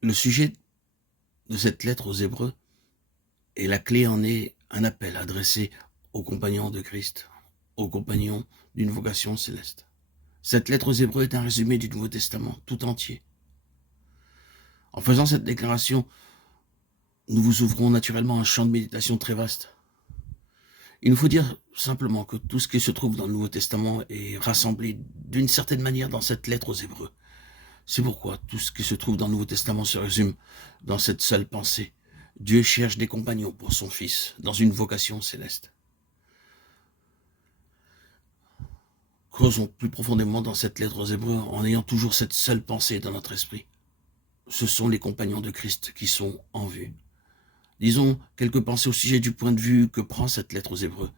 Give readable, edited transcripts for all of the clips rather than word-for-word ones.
Le sujet de cette lettre aux Hébreux et la clé en est un appel adressé aux compagnons de Christ, aux compagnons d'une vocation céleste. Cette lettre aux Hébreux est un résumé du Nouveau Testament tout entier. En faisant cette déclaration, nous vous ouvrons naturellement un champ de méditation très vaste. Il nous faut dire simplement que tout ce qui se trouve dans le Nouveau Testament est rassemblé d'une certaine manière dans cette lettre aux Hébreux. C'est pourquoi tout ce qui se trouve dans le Nouveau Testament se résume dans cette seule pensée. Dieu cherche des compagnons pour son Fils, dans une vocation céleste. Creusons plus profondément dans cette lettre aux Hébreux en ayant toujours cette seule pensée dans notre esprit. Ce sont les compagnons de Christ qui sont en vue. Disons quelques pensées au sujet du point de vue que prend cette lettre aux Hébreux.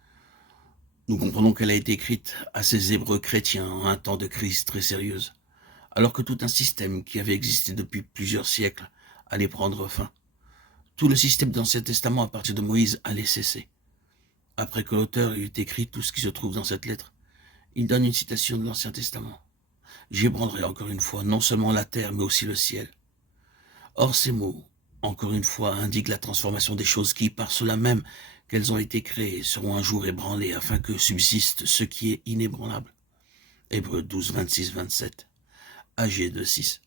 Nous comprenons qu'elle a été écrite à ces Hébreux chrétiens en un temps de crise très sérieuse, alors que tout un système qui avait existé depuis plusieurs siècles allait prendre fin. Tout le système de l'Ancien Testament à partir de Moïse allait cesser. Après que l'auteur eut écrit tout ce qui se trouve dans cette lettre, il donne une citation de l'Ancien Testament. « J'ébranlerai encore une fois non seulement la terre, mais aussi le ciel. » Or ces mots, encore une fois, indiquent la transformation des choses qui, par cela même qu'elles ont été créées, seront un jour ébranlées afin que subsiste ce qui est inébranlable. Hébreux 12, 26, 27. Agé 2, 6.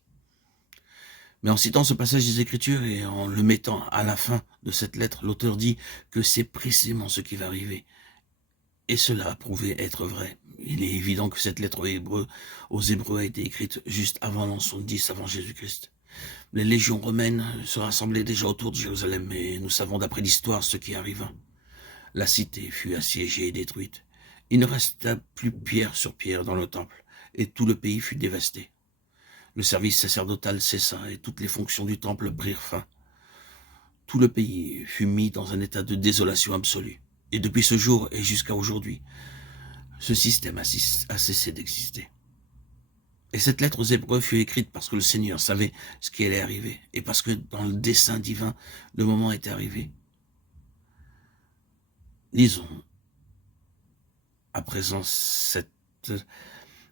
Mais en citant ce passage des Écritures et en le mettant à la fin de cette lettre, l'auteur dit que c'est précisément ce qui va arriver. Et cela a prouvé être vrai. Il est évident que cette lettre aux Hébreux a été écrite juste avant l'an 70 avant Jésus-Christ. Les légions romaines se rassemblaient déjà autour de Jérusalem et nous savons d'après l'histoire ce qui arriva. La cité fut assiégée et détruite. Il ne resta plus pierre sur pierre dans le temple et tout le pays fut dévasté. Le service sacerdotal cessa et toutes les fonctions du temple prirent fin. Tout le pays fut mis dans un état de désolation absolue. Et depuis ce jour et jusqu'à aujourd'hui, ce système a cessé d'exister. Et cette lettre aux Hébreux fut écrite parce que le Seigneur savait ce qui allait arriver et parce que dans le dessein divin, le moment était arrivé. Lisons à présent cette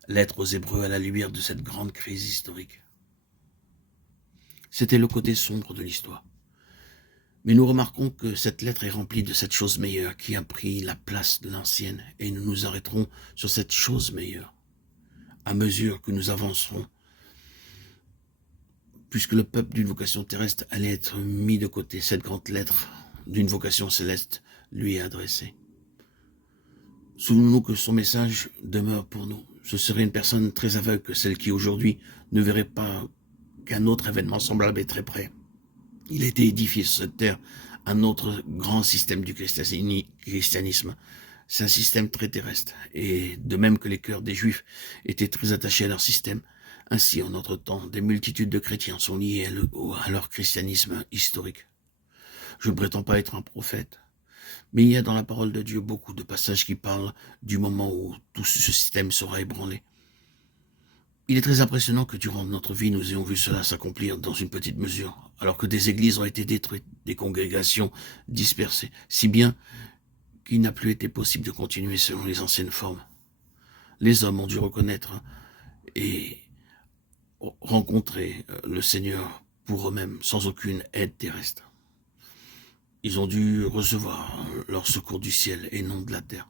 lettre aux Hébreux à la lumière de cette grande crise historique. C'était le côté sombre de l'histoire. Mais nous remarquons que cette lettre est remplie de cette chose meilleure qui a pris la place de l'ancienne et nous nous arrêterons sur cette chose meilleure à mesure que nous avancerons, puisque le peuple d'une vocation terrestre allait être mis de côté. Cette grande lettre d'une vocation céleste lui est adressée. Souvenons-nous que son message demeure pour nous. Ce serait une personne très aveugle que celle qui aujourd'hui ne verrait pas qu'un autre événement semblable est très près. Il a été édifié sur cette terre un autre grand système du christianisme. C'est un système très terrestre, et de même que les cœurs des Juifs étaient très attachés à leur système, ainsi en notre temps, des multitudes de chrétiens sont liés à leur christianisme historique. Je ne prétends pas être un prophète, mais il y a dans la parole de Dieu beaucoup de passages qui parlent du moment où tout ce système sera ébranlé. Il est très impressionnant que durant notre vie, nous ayons vu cela s'accomplir dans une petite mesure, alors que des églises ont été détruites, des congrégations dispersées, si bien qu'il n'a plus été possible de continuer selon les anciennes formes. Les hommes ont dû reconnaître et rencontrer le Seigneur pour eux-mêmes, sans aucune aide terrestre. Ils ont dû recevoir leur secours du ciel et non de la terre.